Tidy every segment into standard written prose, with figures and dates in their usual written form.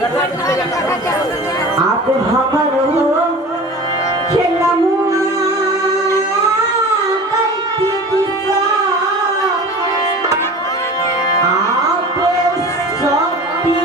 आप हमारो खेलमुआ कैती दिशा आप शक्ति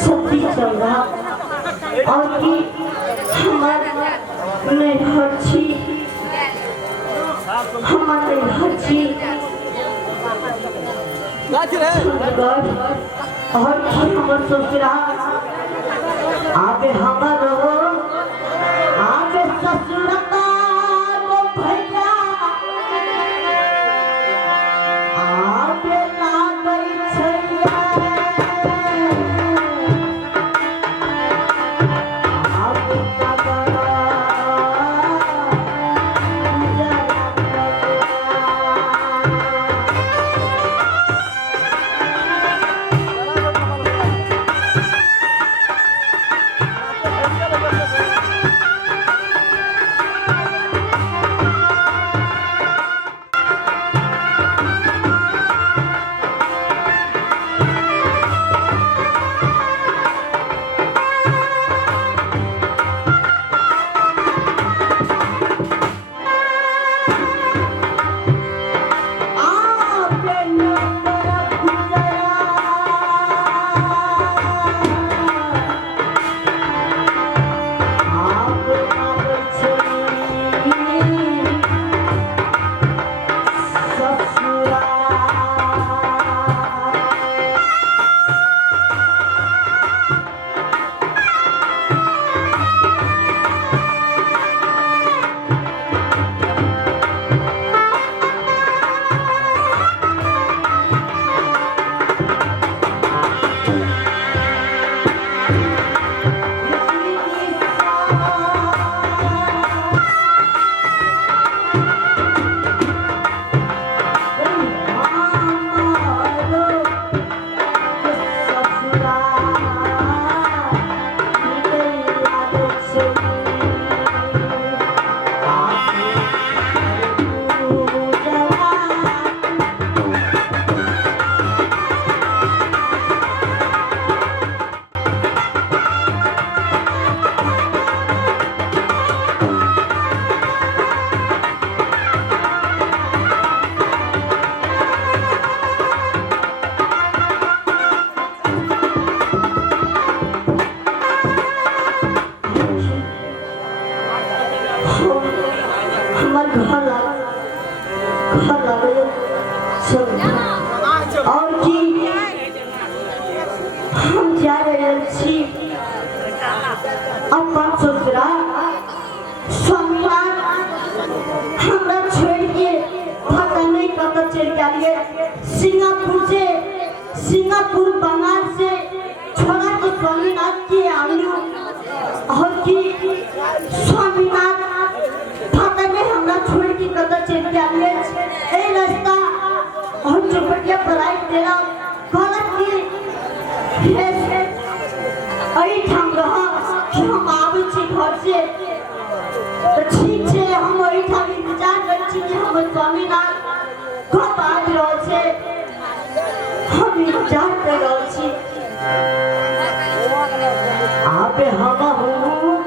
सती चल रहा और कि हमारे हर्ची हमारे हर्ची और कि हमारे ससुराल आप हमारो आप ससुराल भैया आप लागई छैया और कि हम जा रहे छी अपन ससुराल स्वामीनाथ हमरा छोड़ के पता नहीं कब चल गए सिंगापुर बंगाल से छोड़ा के स्वामीनाथ के आलू और कि स्वामीनाथ पता नहीं हमरा छोड़ के कब चल गए ए रास्ता हम चुपटिया पढ़ाई देना गलत की आई ठाम रहा कि हम आवे छी घर से तो ठीक है हम आई ठाम इंतजार कर छी कि हम स्वामीनाथ कब आ रहो छे हम इंतजार कर रहो छी आबे हम हूँ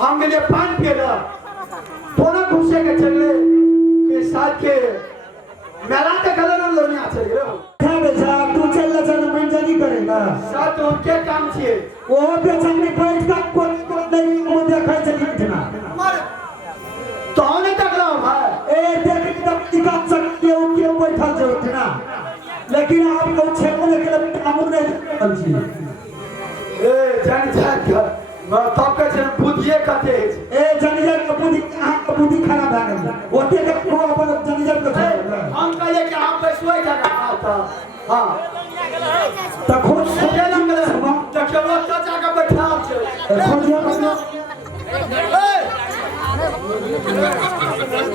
हमके लिए पान पिएला पोना घुसे के चले के साथ के मेला के कलर में लोनिया चल गए क्या बेचा तू चल चल मैं जल्दी करेगा साथ उनके काम छे वो बेचा ने बैठ का को नहीं मुझे खाई चली उठना मर तो ने तकला भाई ए देख तब टिका सकते हो के बैठा जो उठना लेकिन आप लोग छेड़ने के लिए काम नहीं समझी ए जान मैं तब के जन बुधिए कते ए जनिजर के बुद्धि खराब है ओते के को अपन जनिजर के हम कहे कि हम पैसोई जगह था हां त खोज सोचे लग गए त केवल तो जगह बैठा छे खोजिया बना ए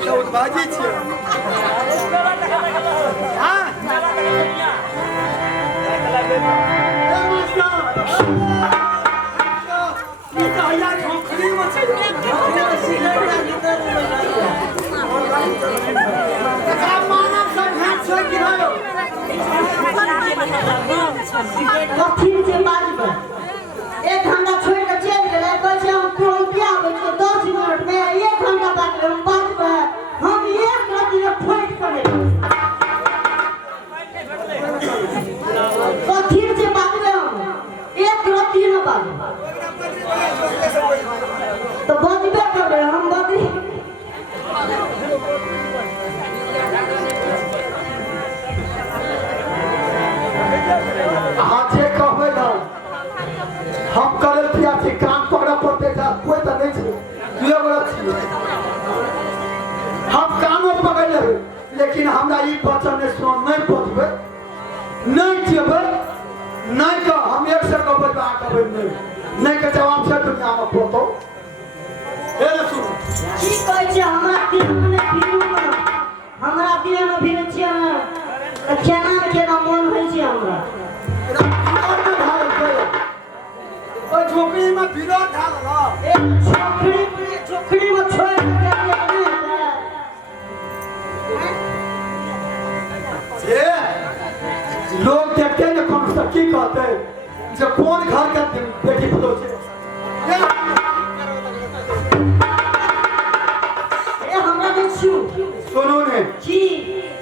तो बाजी छे हां ए मास्टर यार हम खड़ी मत मानव सब हाथ छोड़ के आयो कथी से बात एक घंटा छोड़ के चल गए बच्चे हम कोल पे आवे तो 10 मिनट में 1 घंटा बात हम बात पे हम एक रात में फाइट करे कथी से बात एक रात में बात तो बजबे करे हम बदी हाथे कहबे ना जेबै नहीं का हम एक से कब बा कब नहीं के जवाब से दुनिया में फोटो ए ना सुन की कहै छै हमरा दिल में फिरू हमरा दिल में फिर छै केना मन होइ छै हमरा ओ झोपड़ी में विरोध ढाल रहा ए छोकरी में छोड़ के ये लोग देखते हैं कौन सा की कहते हैं जब कौन घर का बेटी फलो से ए हमरा देखियो सुनो ने की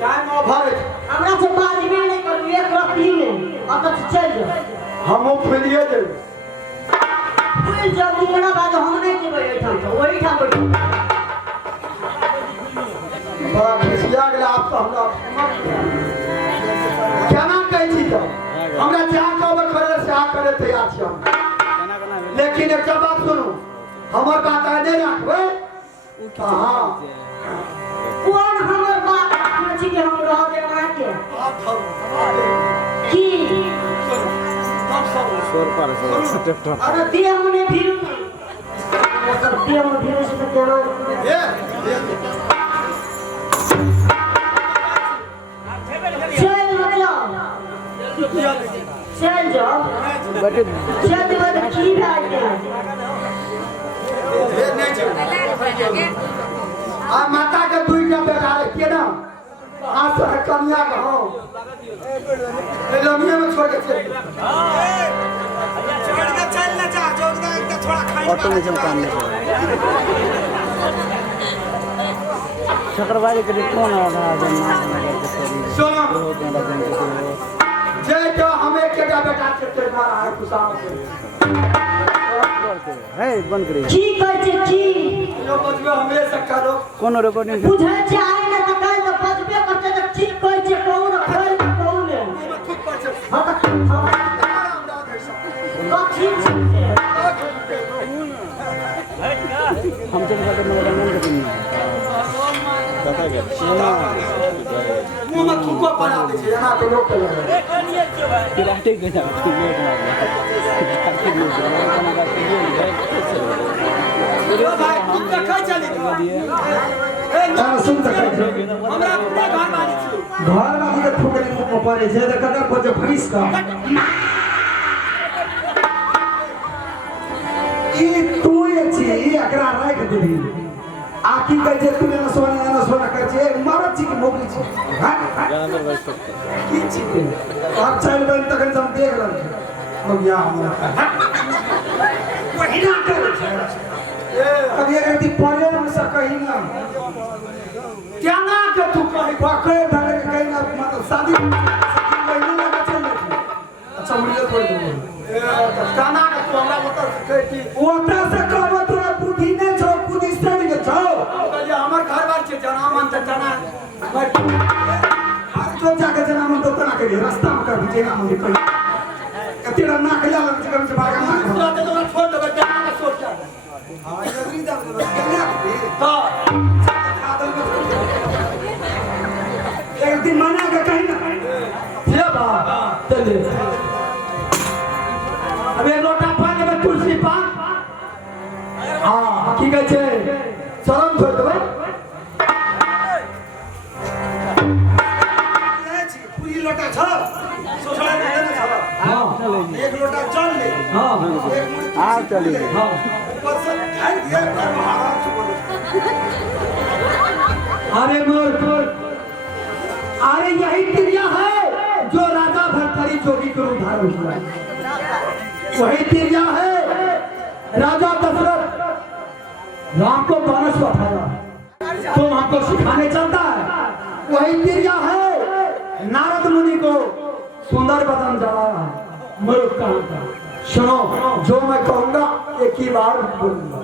टाइम ओवर हमरा से बात भी नहीं करू एक रत्ती में अब तो चल जा हमो फैलिए दे फूल जब मुंगना बाज हम नहीं जेबै एठाम तो वही ठाम बैठ बड़ा खिसिया गेला आप तो हमरा क्या ना कहै छी तो हमरा जहाँ कहबै करे से आ करे तैयार छी हम लेकिन एक बात सुनो हमर बात आइ नहीं रखबै हां कौन हमर बात सुनै छी कि हम रह दे वहां के आप थम की शोर पर से अरे दिया मने फिरू सब दिया मने फिरू से केना चल जाओ बेटे चल बाद की भाग गया ए नहीं चल आ माता के दुईटा बेटा है के ना आज से कन्या का हो ए लमिया में छोड़ के चल ऑटो में से काम नहीं चक्रवाली के कौन आ रहा है सुनो जय जो हमें केटा बेटा चलते मारा है खुशाम से है बंद करिए की कहै छै की जो बजबे हमरे सक्का दो कौन रिकॉर्डिंग बुझै छै आइ न त काल त बजबे करते त ठीक कहै छै कौन खैर कौन थुक पर से हां त ठीक छै हम चल जाते मेरा मन करेंगे पता है मुंह में थुको पड़ा दे छै ना तो लोग करे किराटे के जा ठीक ओ भाई तू देखै चली ए ना सुन तक हमरा पूरा घर मारी छी घर में के ठोकरी को पड़े छै त ककर पर जे भैंस का ई तू ये छी एकरा राख देबी आकी कह जे तू ना सोना कर जे मारत छी कि नौकरी छी अंदर बैठ सकते की छी अब चल बन तक हम देख ल हम या हमरा वही ना कर अब ये कहती पड़े में से कहीं ना क्या ना के तू कहि पकड़ धरे कहीं ना मतलब शादी महीने लगा चल रही अच्छा मुझे छोड़ दो काना के तू हमरा मतलब कहती ओता से कहबो तोरा बुद्धि ने छौ बुद्धि स्टडी के छौ कहलिए हमर घर बार छै जना मन त जना आज तो जाके जना मन तो तना के रास्ता में कर दीजिएगा मुझे कहीं तेरा ना खिला लग जगह से भागा ना दूसरा के तोरा छोड़ देबै जना के सोच जा हां जबरी दम क्या तो आदल में एक दिन मना के कहीं ना ये बा चले अबे लोटा पानी में तुलसी पान हां की कहै छै शरम छोड़ देबै पूरी लोटा छ सोचला नहीं छ हां एक लोटा चल ले हां एक मुट्ठी आप चलिए हां ऊपर से ढाई दिया घर में आराम से बोलो अरे मोर अरे यही तिरिया है जो राजा भरथरी जोगी के रूप धारण हुआ वही तिरिया है राजा दशरथ राम को बानस उठाया तुम हमको सिखाने चलता है वही तिरिया है नारद मुनि को सुंदर बदन जलाया मरुद का सुनो जो मैं कहूंगा एक ही बार बोलूंगा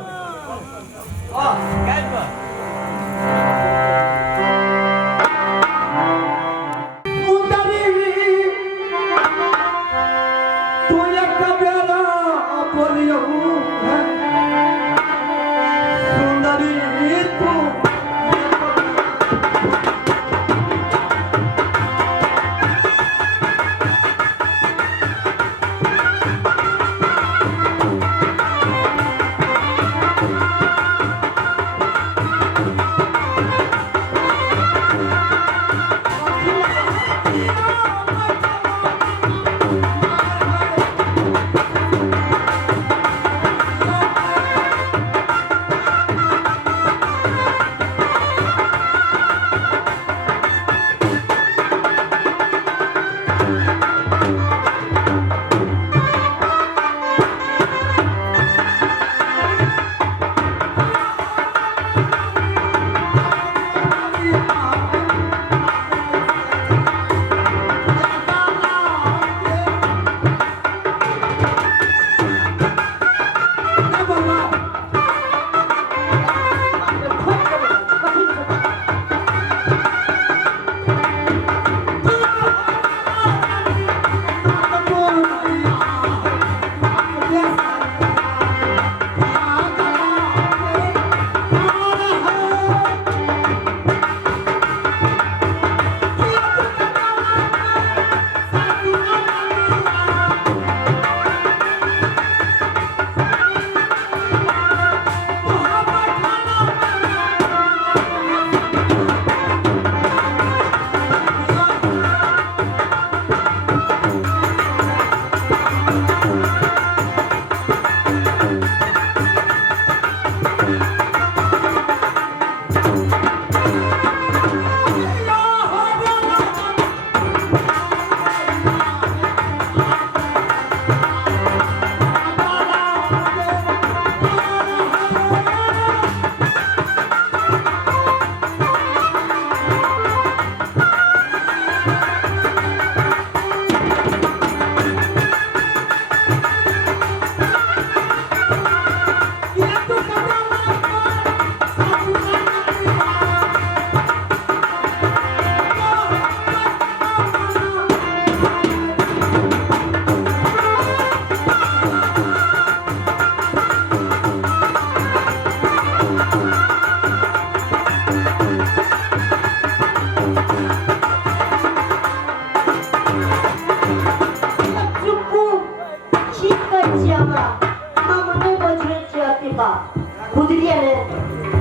बुझलिए ने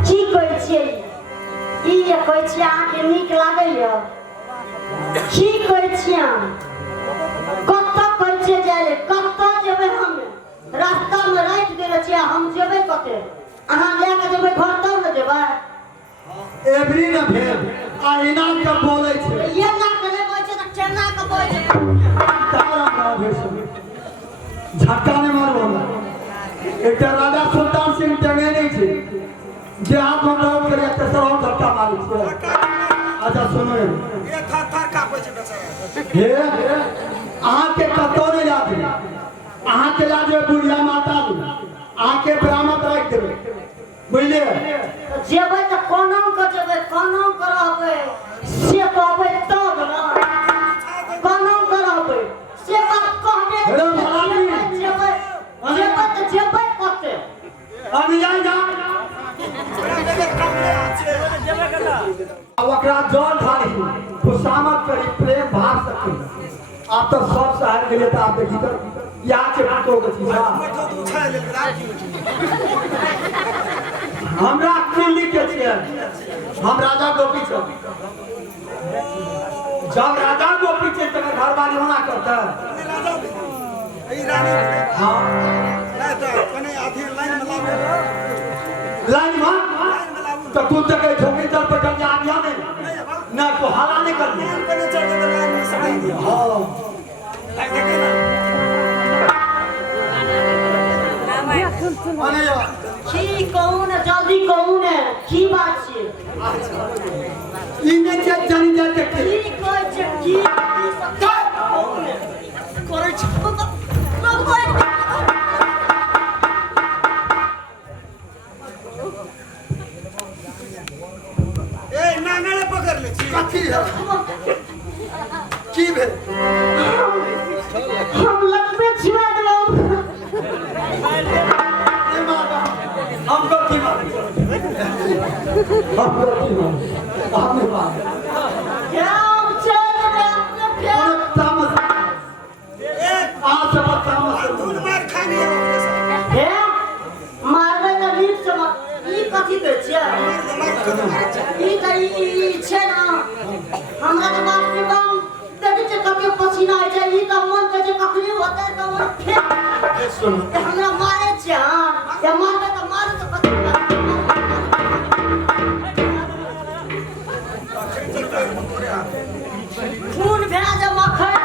की कहै छियै ई जे कहै छियै अहाँके नीक लागैए की कहै छियै कतऽ कहै छियै जाय ले कतऽ जेबै हम रास्तामे राखि देले छियै हम जेबै कतऽ अहाँ लए कऽ जेबै घर तब ने जेबै एवरी न भेल आईना के बोलै छै ये ना करे बोलै छै तऽ केना के बोलै छै तारा ना भेल झटका ने मारो एकटा राजा सुल्तान सिंह टंगे नहीं छे जे हाथ में दौड़ करे तेसरो झटका मारी छै अच्छा सुनो ये थर थर कापै छै बेचारा हे अहाँ के कतौ नहीं जाते अहाँ के लाजे बुढ़िया माता अहाँ के बरामद राख देबै बुझलिए जेबै तऽ कोना के जेबै कोना के रहबै से कहबै तब ने कोना के रहबै से बात कहने जेबै जेबै तऽ जेबै कते अभी जाए जा अब अकरा जल ढाली खुशामत करी प्रेम भाग सके आप तो सब शहर के लिए तो आप देखी तो यहाँ के बातों को चीज़ा हमरा दिल्ली के छिए हम राजा गोपी छ जब राजा गोपी छै तब घर वाली होना करता ई रानी हां नहीं तो कने आधी लाइन में लागे लाइन में तो तू तो कहीं ठोकी चल पर कहीं आ गया नहीं ना तो हाला नहीं कर दिया कने चढ़ के लाइन में सगाई दिया हां लाइक देखे ना अने यो की कहूँ ने जल्दी कहूँ ने की बात छै इने के जानी जाते की कहै छै की सब करै छै ए नांगले पकड़ ले छी कथी है की भेल हम लगबे छिवा देलौ हम गलती मानी हम गलती मानी हमने मानी क्या चल रहा क्या और तामस ए आज से मत तामस दूध मार खानी है उसके साथ हे मारबे त नीक से ई कथी कहै छियै ई त ई छै ना हमरा त बाप के गाँव सुनो ये हमरा मारे छियै हाँ या मारे तो कथी खून भेज जब अखन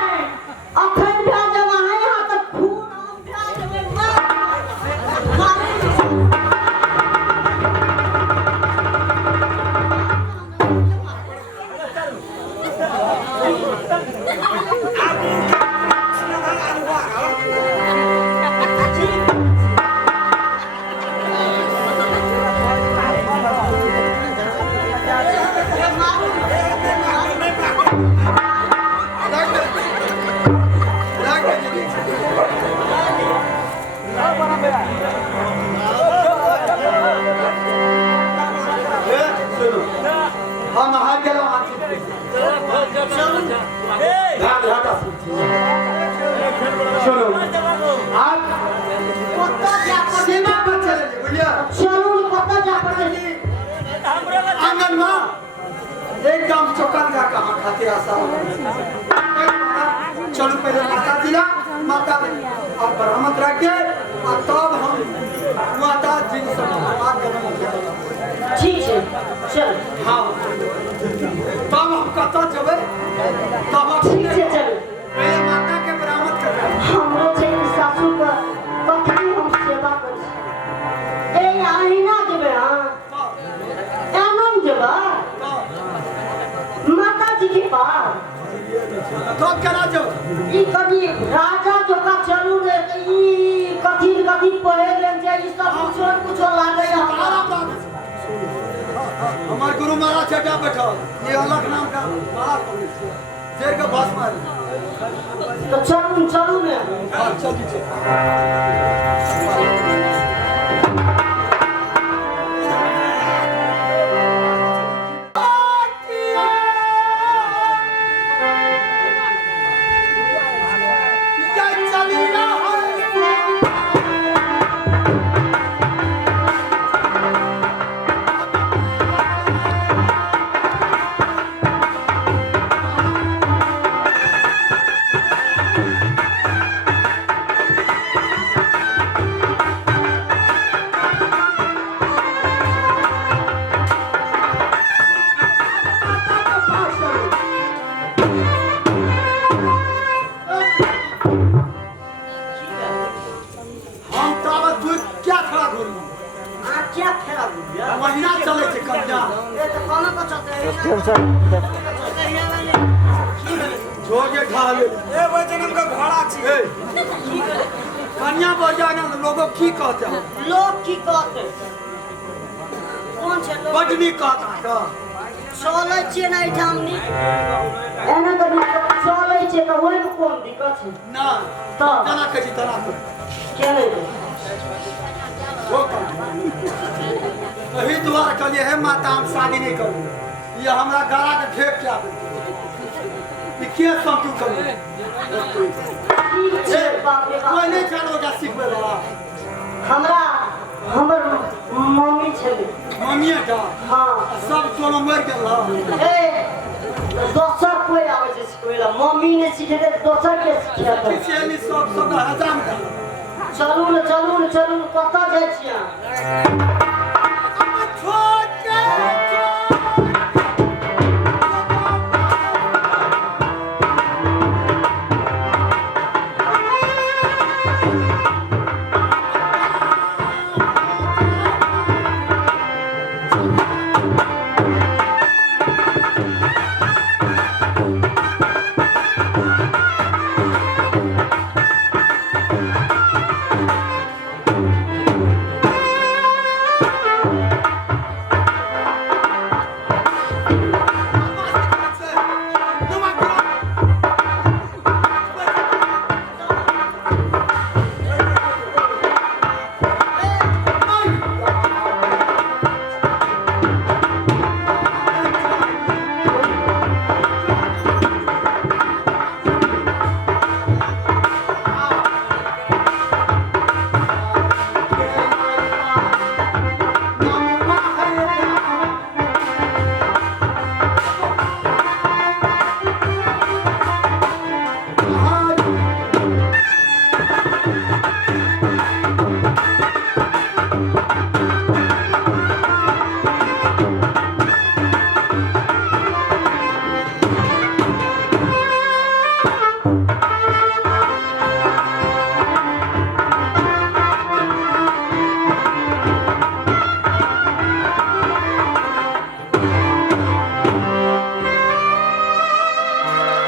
भेज जब है यहाँ तक खून हम भेज जब मारे सुनो हम हार गेलो सुनो आप सीमा पर चले बुझलिए चलू कतऽ जा पड़े आंगन में एकदम चौकन का कहाँ खाते आशा चलो पहले माता जिला माता और बरामद रख के और तब हम माता जी से बात करना ठीक है चल हाँ तब हम कतऽ जेबै तब हम ठीक है चल पहले माता के बरामद करबै हमरो छै सासू का कखनी हम सेवा करै छी ए अहिना जेबै हाँ एना जेबै माता जी के पास तब केना जेबै ई कभी राजा जोका चलू रे ई कथी पढ़े ले जाय ई सब कुछो लागे तारा बात हमार गुरु महाराज चटा बैठल ये अलग नाम का महाराज शेर का बस मार तो चलू ने चल दीजिए महीना चले थे कन्या जोगे ढाले ए वजनम का घोड़ा छी कन्या बजाना लोगों की कहते हैं लोग की कहते कौन छे लोग बड नी कहता चले छे नै ठामनी एना तो चले छे तो होय कोन दिक्कत छै ना तो तना कजी तना के नै यही द्वार कहलिए हे माता हम शादी नहीं करूँ ये हमारा गला के घेप क्या सब क्यों करूँ बाप रे कोई नहीं जानो जा सीखबे वाला हमरा हमर मम्मी छले मम्मी का हां सब सोनो मर गेल ए दोसर कोई आवे छै सिखवेला मम्मी ने सिखेते दोसर के सिखेते किसी सब हजाम का चलू ने कतऽ जाइ छियै